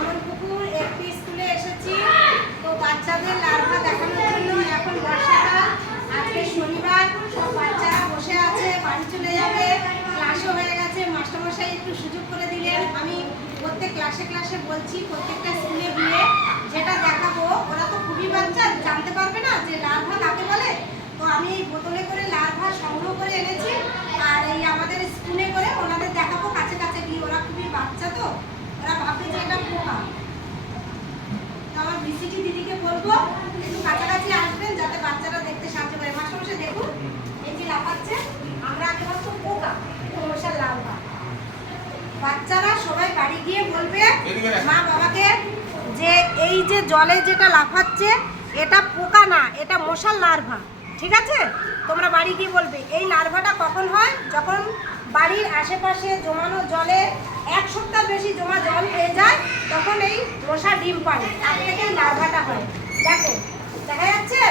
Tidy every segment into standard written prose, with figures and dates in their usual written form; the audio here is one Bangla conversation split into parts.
বামনপুকুর একটি স্কুলে এসেছি। তো বাচ্চাদের লার্ভা দেখানোর জন্য এখন বর্ষাকাল, আজকে শনিবার, সব বাচ্চারা বসে আছে, বাড়ি চলে যাবে, ক্লাসও হয়ে গেছে। মাস্টারমশাই একটু সুযোগ করে দিলেন। আমি প্রত্যেক ক্লাসে ক্লাসে বলছি, প্রত্যেকটা স্কুলে গিয়ে যেটা দেখাবো, ওরা তো খুবই বাচ্চা, জানতে পারবে না যে লার্ভা কাকে বলে। তো আমি এই বোতলে করে লার্ভা সংগ্রহ করে এনেছি, আর এই আমাদের স্কুলে করে ওনাদের দেখাবো কাছে কাছে গিয়ে। ওরা খুবই বাচ্চা, তো ওরা ভাববে যে এটা পোকা। তো আমার ভিসিটি দিদিকে বলবো একটু কাছাকাছি আসবেন, যাতে বাচ্চারা দেখতে সাহায্য করে। মাস্টারমশাই দেখুন, এই যে লাফাচ্ছে, আমরা আগে ভাবতো পোকা, মশার লার্ভা। বাচ্চারা সবাই বাড়ি গিয়ে বলবে মা বাবাকে যে এই যে জলে যেটা লাফাচ্ছে এটা পোকা না, এটা মশার লার্ভা। ঠিক আছে? তোমরা বাড়ি গিয়ে বলবে। এই লার্ভাটা কখন হয়? যখন বাড়ির আশেপাশে জমানো জলে 1 সপ্তাহ বেশি জমা জল হয়ে যায়, তখন এই মশা ডিম পাড়ে, তার থেকে এই লার্ভাটা হয়। দেখো, দেখা যাচ্ছে?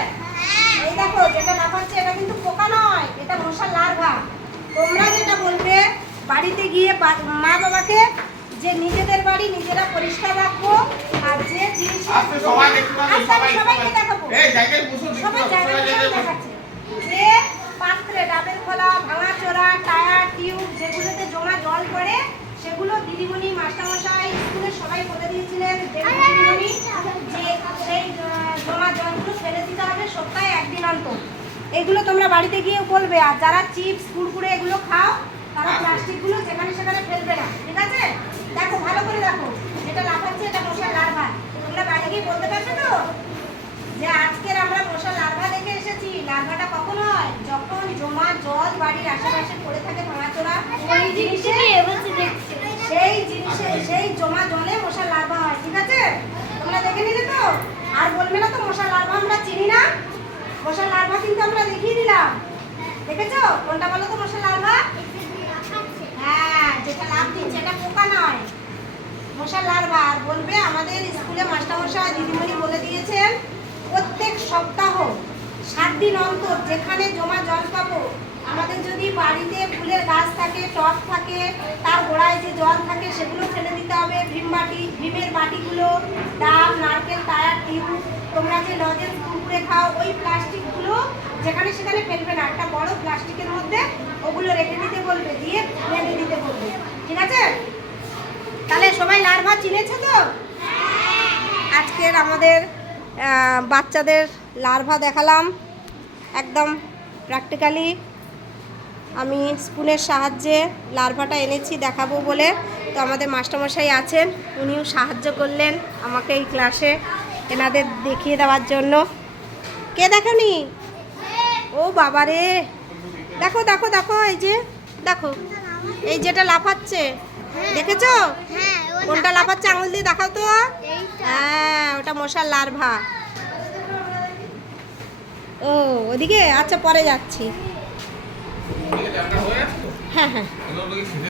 এই দেখো যেটা লাফাচ্ছে এটা কিন্তু পোকা নয়, এটা মশার লার্ভা। তোমরা যেটা বলবে বাড়িতে গিয়ে মা বাবাকে যে নিজেদের বাড়ি নিজেরা পরিষ্কার রাখবো, আর যে জিনিস সবাইকে দেখাবো, সবাই দেখাচ্ছে যে পাত্রে ডাবের খোলা, ভাঙাচোরা, টায়ার, টিউব যেগুলোতে জমা জল পড়ে, সেগুলো দিদিমণি মাস্টারমশাই স্কুলে সবাই বলে দিয়েছিলেন দিদিমণি যে সেই জমা জলগুলো ফেলে দিতে হবে সপ্তাহে 1 দিন অন্তর। এগুলো তোমরা বাড়িতে গিয়ে বলবে। আর যারা চিপস কুরকুরে এগুলো খাও, তারা প্লাস্টিকগুলো যেখানে সেখানে ফেলবে না। ঠিক আছে? দেখো, ভালো করে দেখো, যেটা লাফাচ্ছে এটা মশার লার্ভা। তোমরা বাড়ি গিয়ে বলতে পারছো তো যে আজকের আমরা মশার লার্ভা দেখে এসেছি। লার্ভাটা কখন হয়? যখন জমা জল বাড়ির আশেপাশে পড়ে থাকে ভাঙাচোরা, সেই জমা জলে মশার লার্ভা হয়। ঠিক আছে? তোমরা দেখে নিলে তো? আর বলবে না তো মশার লার্ভা আমরা চিনি না। মশার লার্ভা কিন্তু আমরা দেখিয়ে দিলাম। দেখেছো? কোনটা বলো তো মশার লার্ভা? হ্যাঁ, যেটা লাভ দিচ্ছে এটা পোকা নয়, মশার লার্ভা। আর বলবে আমাদের স্কুলে মাস্টারমশাই দিদিমণি বলে দিয়েছেন প্রত্যেক সপ্তাহ 7 দিন অন্তর যেখানে জমা জল পাবো, আমাদের যদি বাড়িতে ফুলের গাছ থাকে, টব থাকে, তার গোড়ায় যে জল থাকে সেগুলো ফেলে দিতে হবে। ভীমের বাটিগুলো, ডাব, নারকেল, টায়ার, টিউব, তোমরা যে লজেন্স কুরকুরে খাও, ওই প্লাস্টিকগুলো যেখানে সেখানে ফেলবে না। একটা বড় প্লাস্টিকের মধ্যে ওগুলো রেখে দিতে বলবে, দিয়ে ফেলে দিতে বলবে। ঠিক আছে? তাহলে সবাই লার্ভা চিনেছে তো? আজকের আমাদের বাচ্চাদের লার্ভা দেখালাম একদম প্র্যাকটিক্যালি। আমি স্পুনের সাহায্যে লার্ভাটা এনেছি দেখাবো বলে। তো আমাদের মাস্টারমশাই আছেন, উনিও সাহায্য করলেন আমাকে এই ক্লাসে এনাদের দেখিয়ে দেওয়ার জন্য। কে দেখনি? ও বাবারে, দেখো দেখো দেখো, এই যে দেখো, এই যেটা লাফাচ্ছে, দেখেছো? কোনটা লাফাচ্ছে আঙুল দিয়ে দেখাও তো। হ্যাঁ, ওটা মশার লার্ভা। ও ওদিকে? আচ্ছা, পরে যাচ্ছি। হ্যাঁ হ্যাঁ।